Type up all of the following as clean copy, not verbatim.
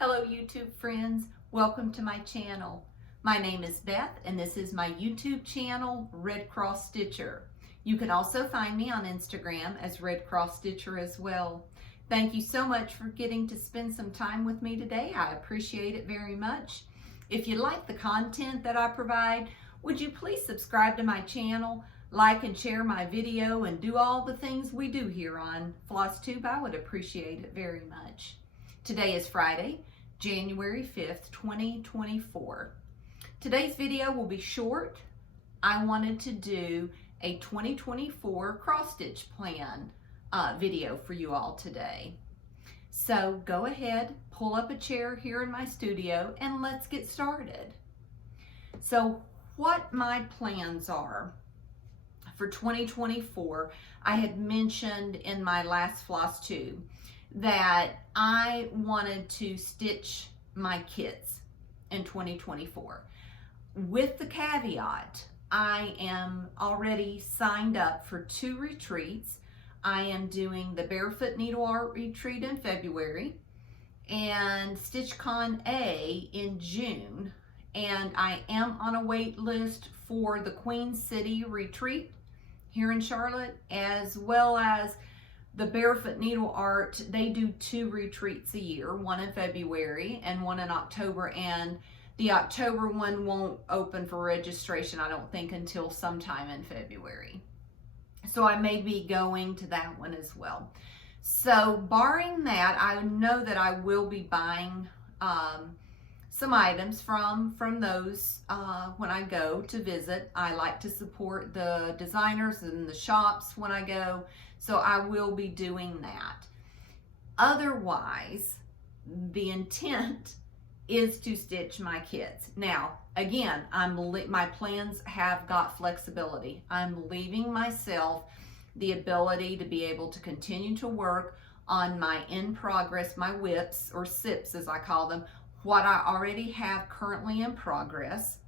Hello YouTube friends, welcome to my channel. My name is Beth and this is my YouTube channel, Red Cross Stitcher. You can also find me on Instagram as Red Cross Stitcher as well. Thank you so much for getting to spend some time with me today. I appreciate it very much. If you like the content that I provide, would you please subscribe to my channel, like and share my video, and do all the things we do here on Flosstube? I would appreciate it very much. Today is Friday, January 5th, 2024. Today's video will be short. I wanted to do a 2024 cross stitch plan video for you all today. So go ahead, pull up a chair here in my studio and let's get started. So what my plans are for 2024, I had mentioned in my last Flosstube that I wanted to stitch my kits in 2024. With the caveat, I am already signed up for 2 retreats. I am doing the Barefoot Needle Art Retreat in February and StitchCon A in June. And I am on a wait list for the Queen City Retreat here in Charlotte, as well as the Barefoot Needle Art. They do 2 retreats a year, one in February and one in October, and the October one won't open for registration, I don't think, until sometime in February. So I may be going to that one as well. So barring that, I know that I will be buying some items from those when I go to visit. I like to support the designers and the shops when I go, so I will be doing that. Otherwise, the intent is to stitch my kits. Now, again, my plans have got flexibility. I'm leaving myself the ability to be able to continue to work on my in progress, my whips or sips as I call them, what I already have currently in progress,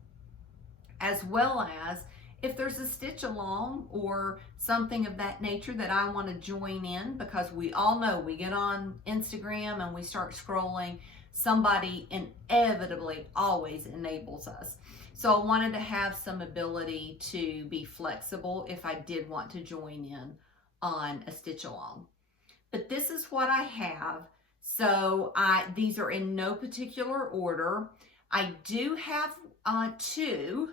as well as if there's a stitch along or something of that nature that I want to join in, because we all know we get on Instagram and we start scrolling, somebody inevitably always enables us. So I wanted to have some ability to be flexible if I did want to join in on a stitch along. But this is what I have. So these are in no particular order. I do have 2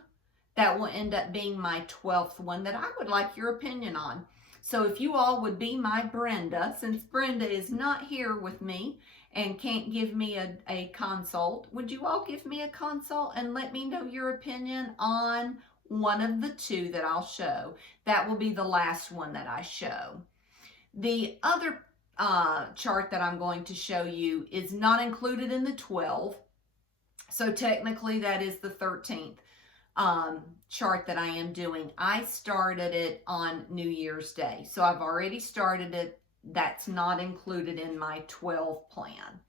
that will end up being my 12th one that I would like your opinion on. So if you all would be my Brenda, since Brenda is not here with me and can't give me a consult, would you all give me a consult and let me know your opinion on one of the 2 that I'll show? That will be the last one that I show. The other chart that I'm going to show you is not included in the 12. So technically that is the 13th chart that I am doing. I started it on New Year's Day. So I've already started it. That's not included in my 12 plan.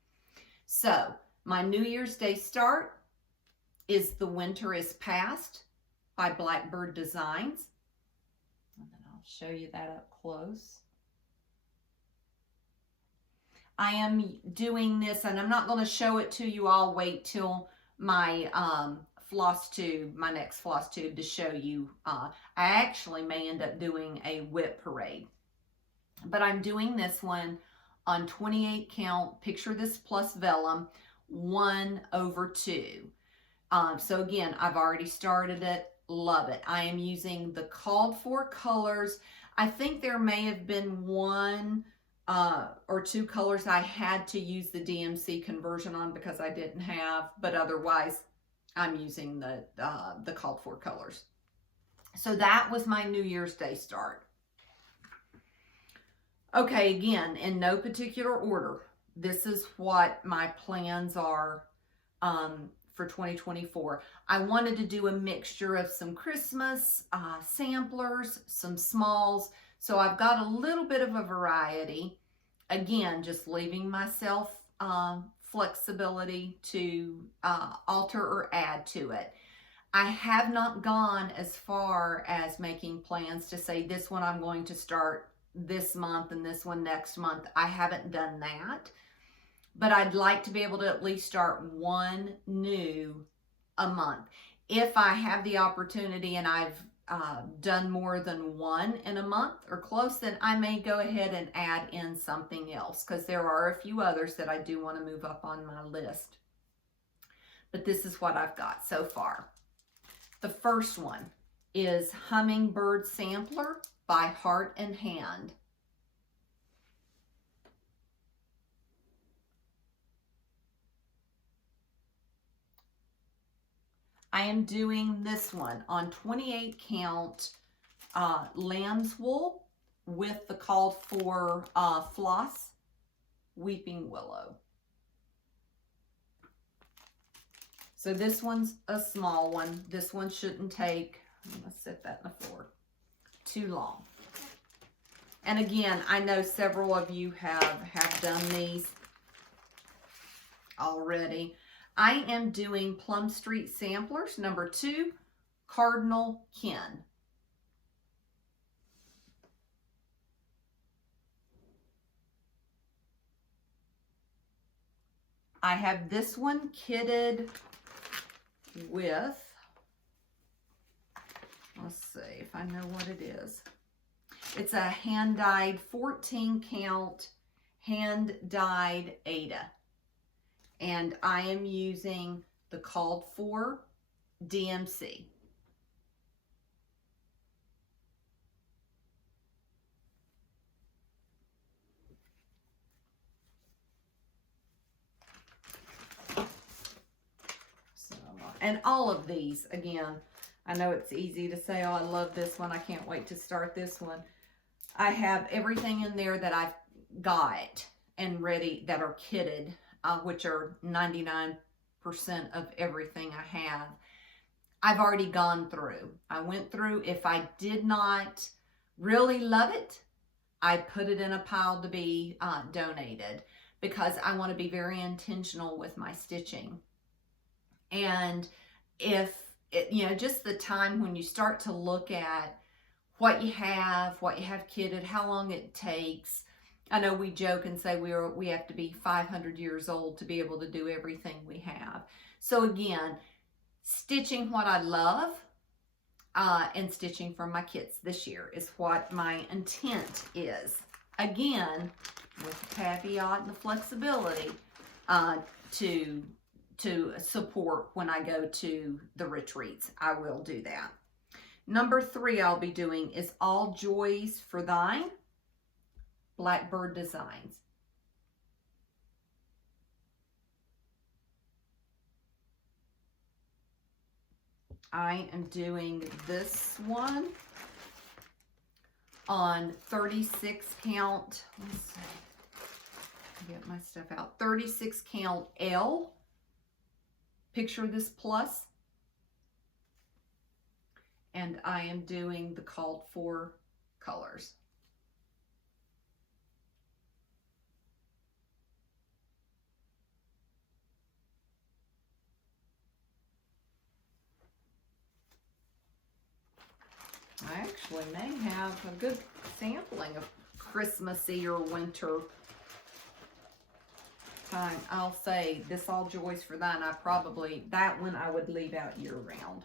So my New Year's Day start is The Winter is Past by Blackbird Designs. And then I'll show you that up close. I am doing this, and I'm not going to show it to you. I'll wait till my Flosstube, my next Flosstube, to show you. I actually may end up doing a whip parade, but I'm doing this one on 28 count. Picture this plus vellum, 1/2. So again, I've already started it. Love it. I am using the called for colors. I think there may have been 1 or 2 colors I had to use the DMC conversion on because I didn't have, but otherwise I'm using the called for colors. So that was my New Year's Day start. Okay, again, in no particular order, this is what my plans are for 2024. I wanted to do a mixture of some Christmas samplers, some smalls. So I've got a little bit of a variety. Again, just leaving myself flexibility to alter or add to it. I have not gone as far as making plans to say this one I'm going to start this month and this one next month. I haven't done that. but I'd like to be able to at least start one new a month. If I have the opportunity and I've done more than one in a month or close, then I may go ahead and add in something else, because there are a few others that I do want to move up on my list. But this is what I've got so far. The first one is Hummingbird Sampler by Heart and Hand. I am doing this one on 28 count lamb's wool with the called for floss weeping willow. So this one's a small one. This one shouldn't take, I'm gonna set that in the floor, too long. And again, I know several of you have done these already. I am doing Plum Street Samplers, number 2, Cardinal Kin. I have this one kitted with, let's see if I know what it is. It's a hand-dyed 14 count hand-dyed Ada. And I am using the called for DMC. So, and all of these, again, I know it's easy to say, oh, I love this one, I can't wait to start this one. I have everything in there that I've got and ready that are kitted, which are 99% of everything I have. I've already gone through. I went through. If I did not really love it, I put it in a pile to be donated, because I want to be very intentional with my stitching. And if it, you know, just the time when you start to look at what you have kitted, how long it takes. I know we joke and say we have to be 500 years old to be able to do everything we have. So again, stitching what I love and stitching for my kits this year is what my intent is. Again, with the caveat and the flexibility to support when I go to the retreats. I will do that. Number 3 I'll be doing is All Joys for Thine, Blackbird Designs. I am doing this one on 36 count, let's see, get my stuff out, 36 count L, picture this plus, and I am doing the called for colors. I actually may have a good sampling of Christmassy or winter time. I'll say this All Joys for Thine, that one I would leave out year round.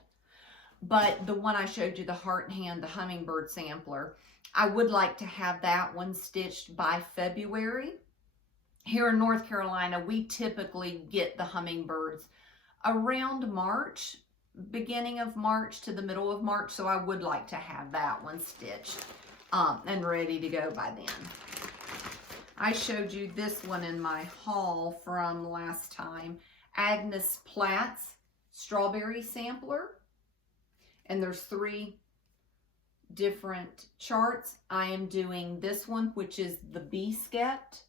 But the one I showed you, the Heart and Hand, the Hummingbird Sampler, I would like to have that one stitched by February. Here in North Carolina, we typically get the hummingbirds around March, beginning of March to the middle of March, so I would like to have that one stitched and ready to go by then. I showed you this one in my haul from last time, Agnes Platt's Strawberry Sampler, and there's 3 different charts. I am doing this one, which is the Biscuit,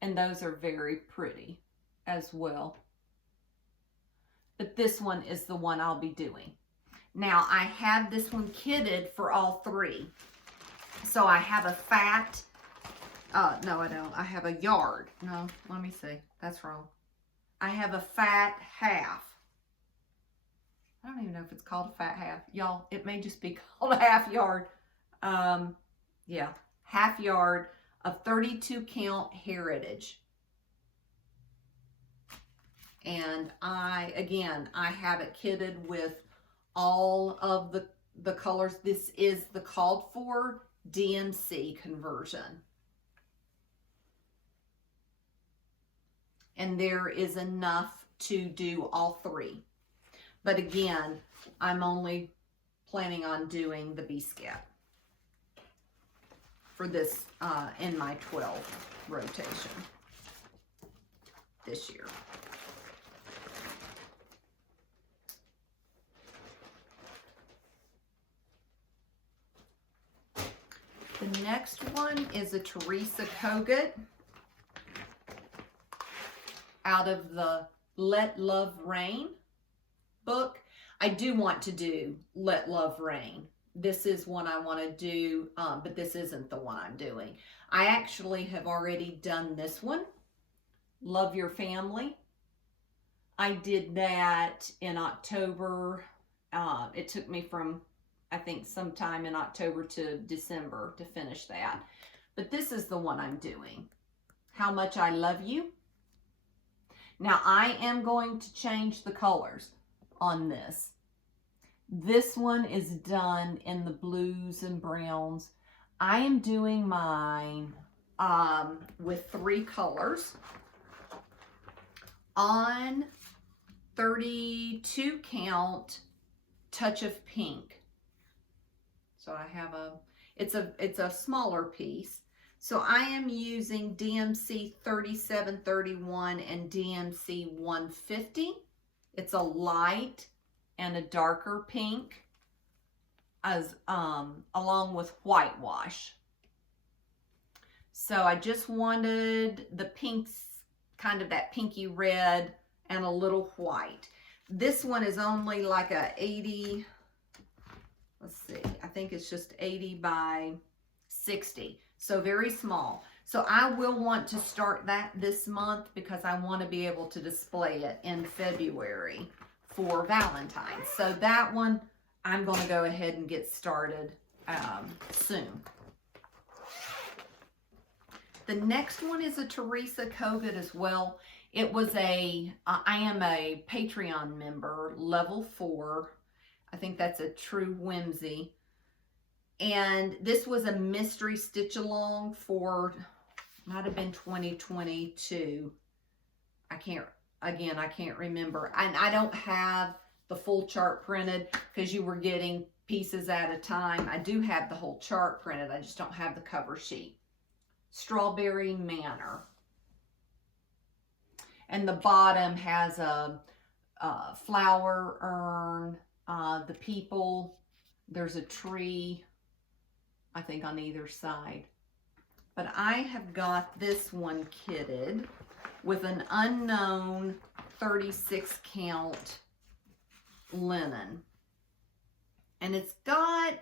and those are very pretty as well. But this one is the one I'll be doing. Now, I have this one kitted for all 3. So I have a fat, no I don't, I have a yard. No, let me see, that's wrong. I have a fat half. I don't even know if it's called a fat half. Y'all, it may just be called a half yard. Yeah, half yard of 32 count Heritage. And I have it kitted with all of the colors. This is the called for DMC conversion. And there is enough to do all three. But again, I'm only planning on doing the B-scap for this in my 12 rotation this year. The next one is a Teresa Kogut out of the Let Love Rain book. I do want to do Let Love Rain. This is one I want to do, but this isn't the one I'm doing. I actually have already done this one, Love Your Family. I did that in October. It took me from, I think, sometime in October to December to finish that. But this is the one I'm doing, How Much I Love You. Now, I am going to change the colors on this. This one is done in the blues and browns. I am doing mine with 3 colors on 32 count Touch of Pink. So I have it's a smaller piece. So I am using DMC 3731 and DMC 150. It's a light and a darker pink, as along with whitewash. So I just wanted the pinks, kind of that pinky red and a little white. This one is only like a 80, let's see, I think it's just 80 by 60. So very small. So I will want to start that this month because I want to be able to display it in February for Valentine's. So that one, I'm going to go ahead and get started soon. The next one is a Teresa Kogut as well. It was I am a Patreon member, level 4. I think that's a True Whimsy. And this was a mystery stitch along for, might have been 2022. I can't remember. And I don't have the full chart printed because you were getting pieces at a time. I do have the whole chart printed. I just don't have the cover sheet. Strawberry Manor. And the bottom has a flower urn, the people, there's a tree, I think, on either side. But I have got this one kitted with an unknown 36 count linen. And it's got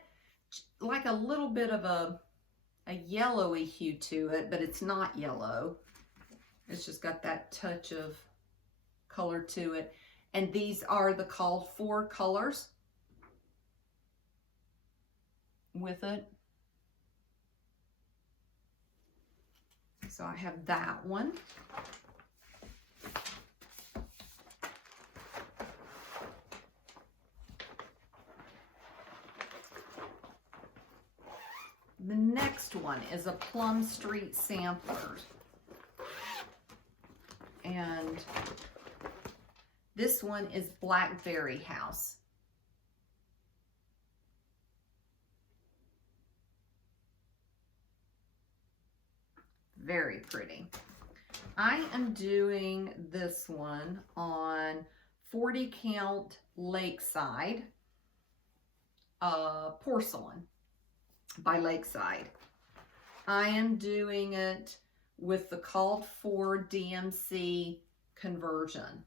like a little bit of a yellowy hue to it, but it's not yellow. It's just got that touch of color to it. And these are the called for colors with it. So I have that one. The next one is a Plum Street Samplers. And this one is Blackberry House. Very pretty. I am doing this one on 40 count Lakeside porcelain by Lakeside. I am doing it with the called for DMC conversion.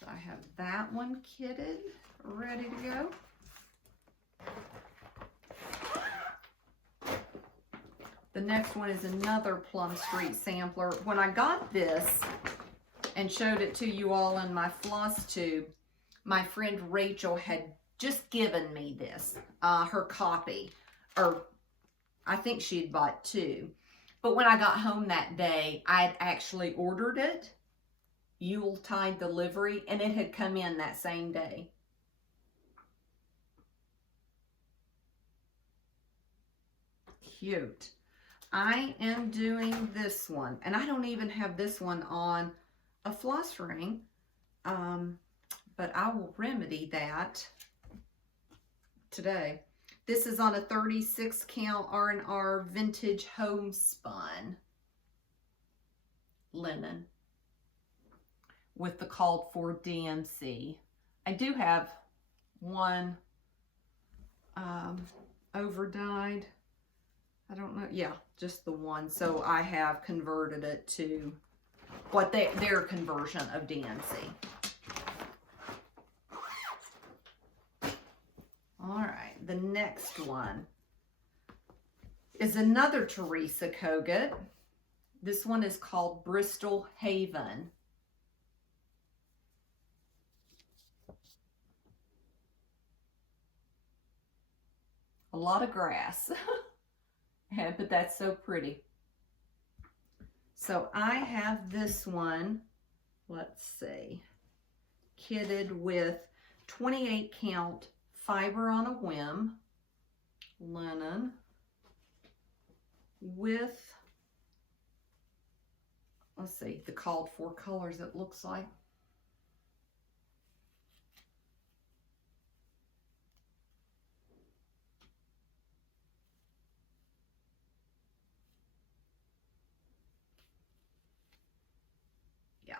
So I have that one kitted, ready to go. The next one is another Plum Street sampler. When I got this and showed it to you all in my Flosstube, my friend Rachel had just given me this, her copy, or I think she had bought 2. But when I got home that day, I had actually ordered it, Yuletide delivery, and it had come in that same day. Cute. I am doing this one, and I don't even have this one on a floss ring, but I will remedy that today. This is on a 36 count R&R vintage homespun linen with the called for DMC. I do have one over dyed. I don't know. Yeah, just the one. So I have converted it to what their conversion of DMC. All right, the next one is another Teresa Kogut. This one is called Bristol Haven. A lot of grass, but that's so pretty. So I have this one, let's see, kitted with 28 count fiber on a whim linen with, let's see, the called for colors it looks like. Yeah.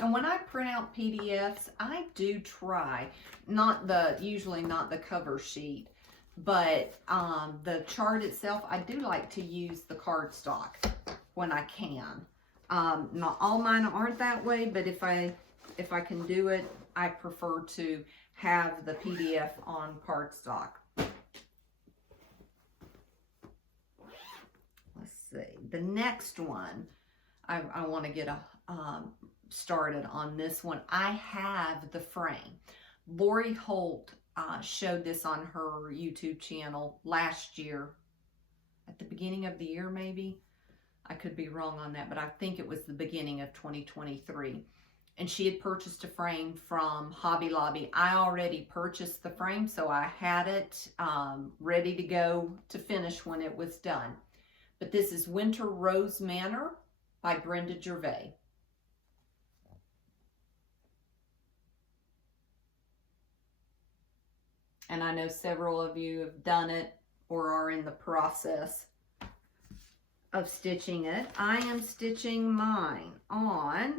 And when I print out PDFs, I do try, usually not the cover sheet, but the chart itself, I do like to use the cardstock when I can. Not all mine aren't that way, but if I can do it, I prefer to have the PDF on cardstock. Let's see, the next one, I want to get started on this one. I have the frame. Lori Holt showed this on her YouTube channel last year, at the beginning of the year maybe. I could be wrong on that, but I think it was the beginning of 2023. And she had purchased a frame from Hobby Lobby. I already purchased the frame, so I had it ready to go to finish when it was done. But this is Winter Rose Manor by Brenda Gervais. And I know several of you have done it or are in the process of stitching it. I am stitching mine on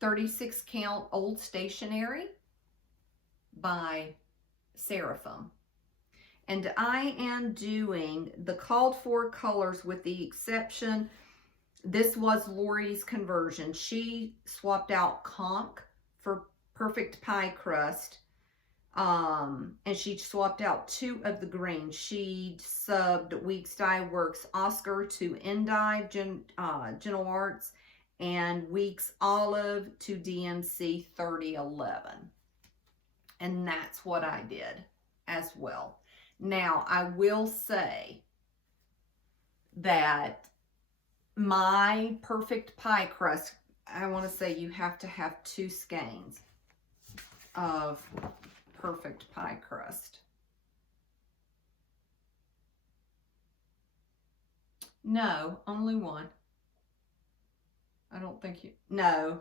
36 count Old Stationery by Seraphim. And I am doing the called for colors with the exception, this was Lori's conversion. She swapped out conch for perfect pie crust. And she swapped out 2 of the greens. She subbed Weeks Dye Works Oscar to Endive Gentle Arts and Weeks Olive to DMC 3011. And that's what I did as well. Now, I will say that my perfect pie crust, I want to say you have to have 2 skeins of perfect pie crust. No, only 1. I don't think you, no,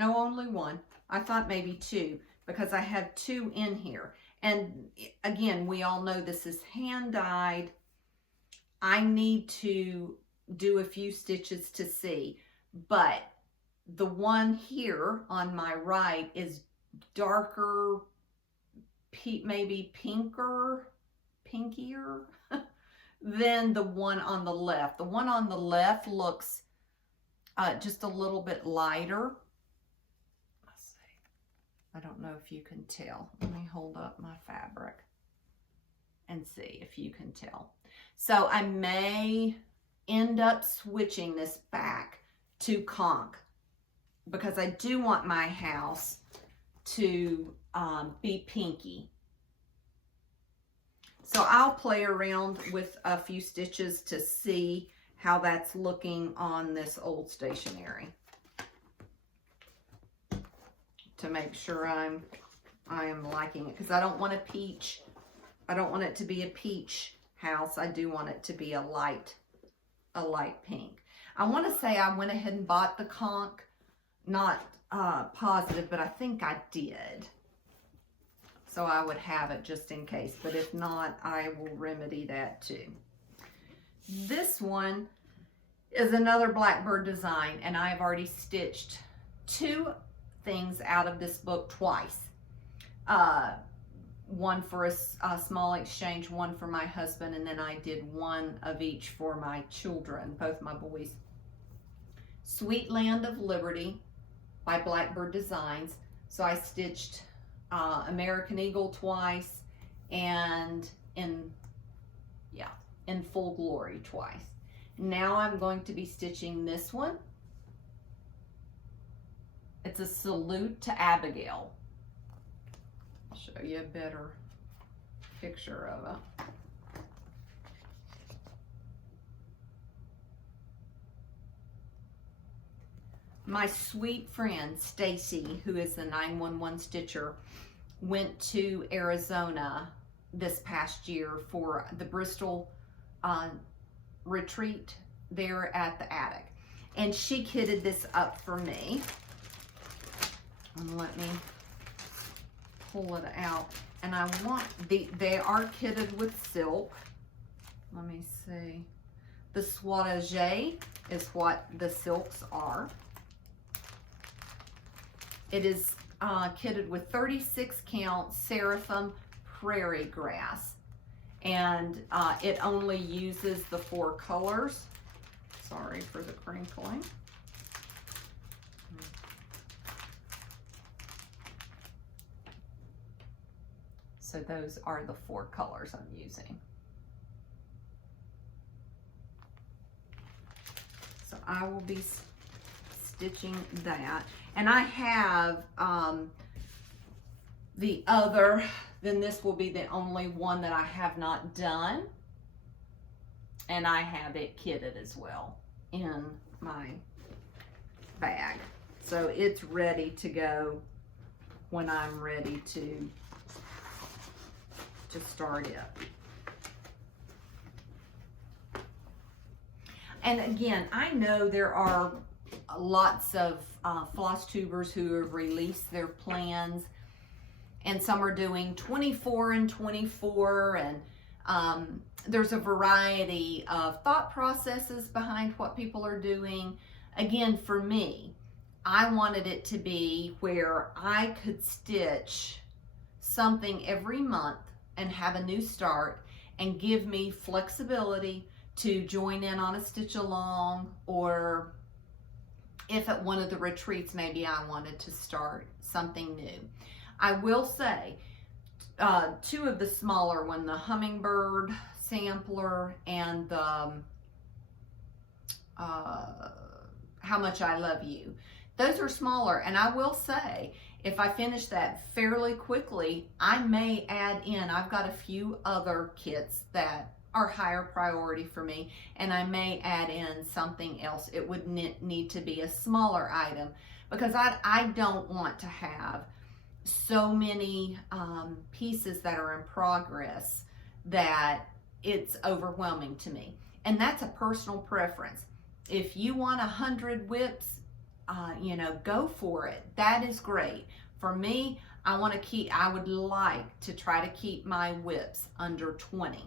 only 1. I thought maybe 2 because I have 2 in here. And again, we all know this is hand dyed. I need to do a few stitches to see, but the one here on my right is darker, maybe pinkier than the one on the left. The one on the left looks just a little bit lighter. Let's see. I don't know if you can tell. Let me hold up my fabric and see if you can tell. So I may end up switching this back to conch because I do want my house to be pinky. So I'll play around with a few stitches to see how that's looking on this old stationery, to make sure I am liking it, because I don't want a peach. I don't want it to be a peach house. I do want it to be a light pink. I want to say I went ahead and bought the conch. Not positive, but I think I did. So I would have it just in case. But if not, I will remedy that too. This one is another Blackbird design, and I have already stitched 2 things out of this book twice. One for a small exchange, one for my husband, and then I did one of each for my children, both my boys. Sweet Land of Liberty by Blackbird Designs. So I stitched American Eagle twice, and in Full Glory twice. Now I'm going to be stitching this one. It's a Salute to Abigail. I'll show you a better picture of it. My sweet friend Stacy, who is the 911 stitcher, went to Arizona this past year for the Bristol retreat there at the attic, and she kitted this up for me. And let me pull it out. And I want they are kitted with silk. Let me see. The Soitagé is what the silks are. It is kitted with 36 count Seraphim Prairie Grass, and it only uses the 4 colors. Sorry for the crinkling. So those are the 4 colors I'm using. So I will be stitching that. And I have the other, then this will be the only one that I have not done. And I have it kitted as well in my bag. So it's ready to go when I'm ready to start it. And again, I know there are lots of Flosstubers who have released their plans, and some are doing 24 and 24, and there's a variety of thought processes behind what people are doing. Again, for me, I wanted it to be where I could stitch something every month and have a new start, and give me flexibility to join in on a stitch along, or if at one of the retreats maybe I wanted to start something new. I will say 2 of the smaller one, the Hummingbird Sampler and the How Much I Love You, those are smaller, and I will say if I finish that fairly quickly, I may add in, I've got a few other kits that are higher priority for me, and I may add in something else. It would need to be a smaller item, because I don't want to have so many pieces that are in progress that it's overwhelming to me. And that's a personal preference. If you want 100 whips, you know, go for it. That is great. For me, I would like to try to keep my whips under 20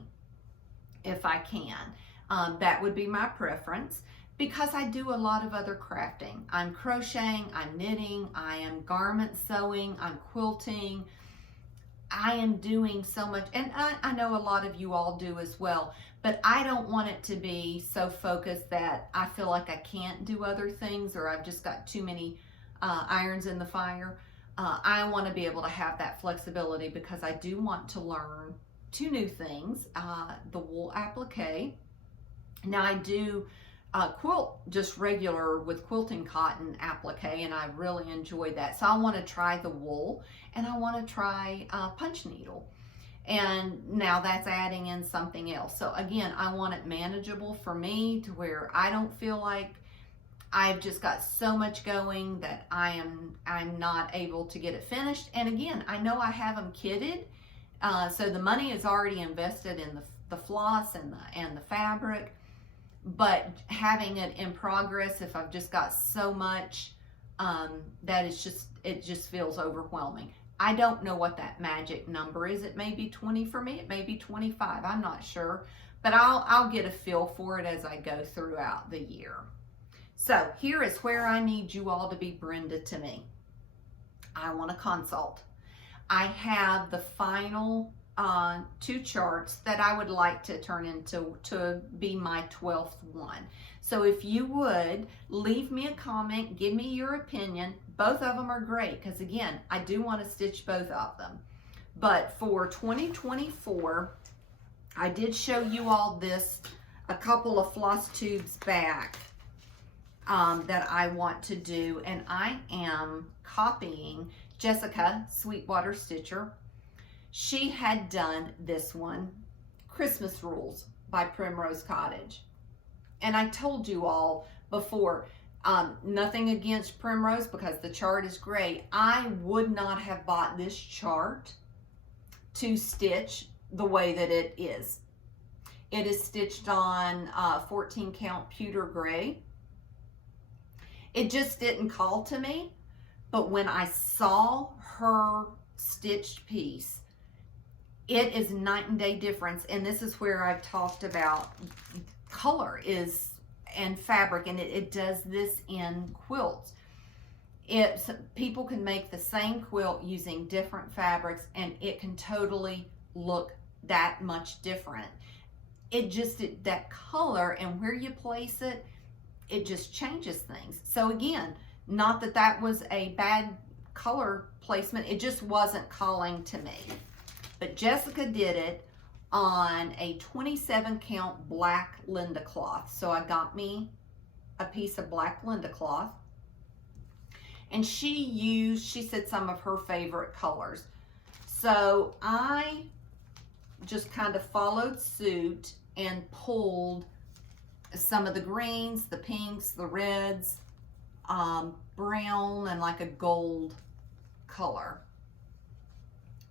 if I can. That would be my preference, because I do a lot of other crafting. I'm crocheting, I'm knitting, I am garment sewing, I'm quilting. I am doing so much, and I know a lot of you all do as well, but I don't want it to be so focused that I feel like I can't do other things, or I've just got too many irons in the fire. I want to be able to have that flexibility because I do want to learn 2 new things, the wool applique. Now I do quilt just regular with quilting cotton applique, and I really enjoy that. So I want to try the wool, and I want to try punch needle. And now that's adding in something else. So again, I want it manageable for me to where I don't feel like I've just got so much going that I'm not able to get it finished. And again, I know I have them kitted, so the money is already invested in the floss and the fabric. But having it in progress, if I've just got so much, that it just feels overwhelming. I don't know what that magic number is. It may be 20 for me. It may be 25. I'm not sure. But I'll get a feel for it as I go throughout the year. So here is where I need you all to be Brenda to me. I want a consult. I have the final 2 charts that I would like to turn into to be my 12th one. So if you would leave me a comment, give me your opinion. Both of them are great because again, I do want to stitch both of them. But for 2024, I did show you all this a couple of Flosstubes back that I want to do, and I am copying Jessica Sweetwater Stitcher. She had done this one, Christmas Rules by Primrose Cottage. And I told you all before, nothing against Primrose because the chart is great. I would not have bought this chart to stitch the way that it is. It is stitched on 14 count pewter gray. It just didn't call to me, but when I saw her stitched piece, it is night and day difference. And this is where I've talked about color and fabric, and it does this in quilts. People can make the same quilt using different fabrics, and it can totally look that much different. That color and where you place it, it just changes things. So again, not that that was a bad color placement, it just wasn't calling to me. But Jessica did it on a 27 count black Linda cloth. So I got me a piece of black Linda cloth, and she said some of her favorite colors. So I just kind of followed suit and pulled some of the greens, the pinks, the reds, brown, and like a gold color.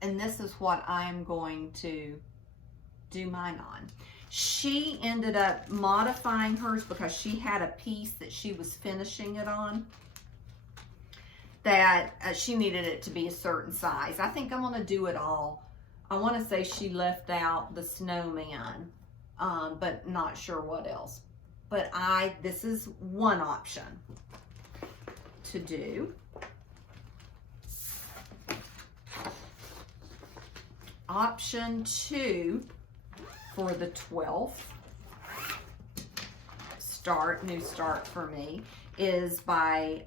And this is what I'm going to do mine on. She ended up modifying hers because she had a piece that she was finishing it on that she needed it to be a certain size. I think I'm going to do it all. I want to say she left out the snowman, but not sure what else. But this is one option to do. Option 2 for the 12th new start for me is by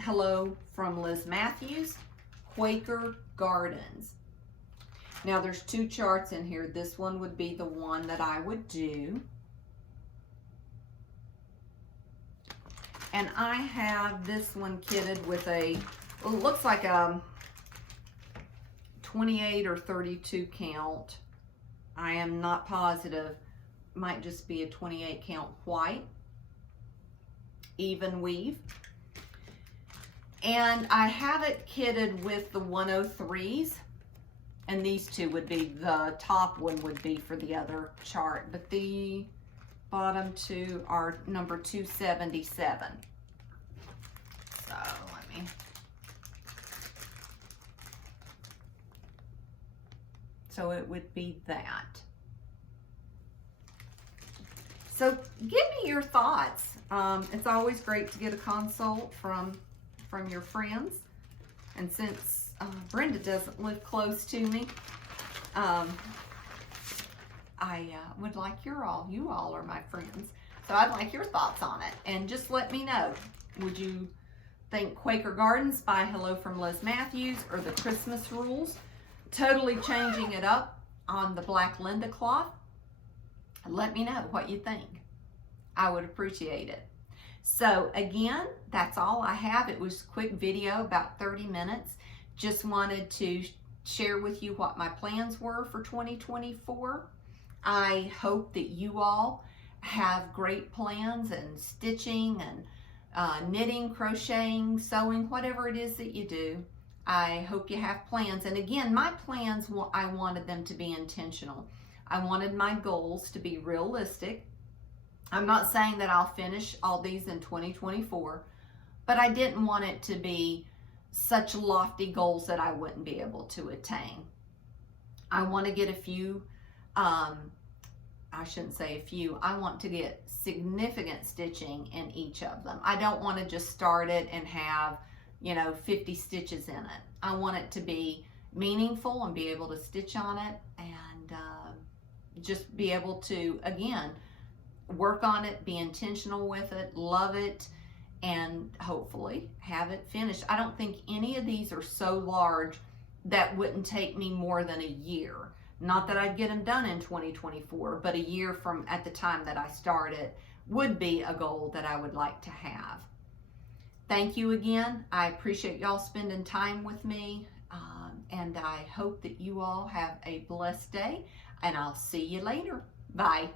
Hello from Liz Matthews, Quaker Gardens. Now there's 2 charts in here. This one would be the one that I would do. And I have this one kitted with it looks like a 28 or 32 count. I am not positive. Might just be a 28 count white even weave. And I have it kitted with the 103s, and these 2 would be, the top one would be for the other chart, but the bottom 2 are number 277. So let me, so it would be that. So give me your thoughts. It's always great to get a consult from your friends. And since Brenda doesn't live close to me, I would like you all are my friends. So I'd like your thoughts on it. And just let me know. Would you think Quaker Gardens by Hello from Liz Matthews or the Christmas Rules. Totally changing it up on the black Linda cloth. Let me know what you think. I would appreciate it. So again, that's all I have. It was a quick video, about 30 minutes. Just wanted to share with you what my plans were for 2024. I hope that you all have great plans and stitching and knitting, crocheting, sewing, whatever it is that you do. I hope you have plans. And again, my plans, I wanted them to be intentional. I wanted my goals to be realistic. I'm not saying that I'll finish all these in 2024, but I didn't want it to be such lofty goals that I wouldn't be able to attain. I want to get a few, I shouldn't say a few, I want to get significant stitching in each of them. I don't want to just start it and have, 50 stitches in it. I want it to be meaningful and be able to stitch on it and just be able to, again, work on it, be intentional with it, love it, and hopefully have it finished. I don't think any of these are so large that wouldn't take me more than a year. Not that I'd get them done in 2024, but a year from at the time that I started would be a goal that I would like to have. Thank you again. I appreciate y'all spending time with me, and I hope that you all have a blessed day, and I'll see you later. Bye.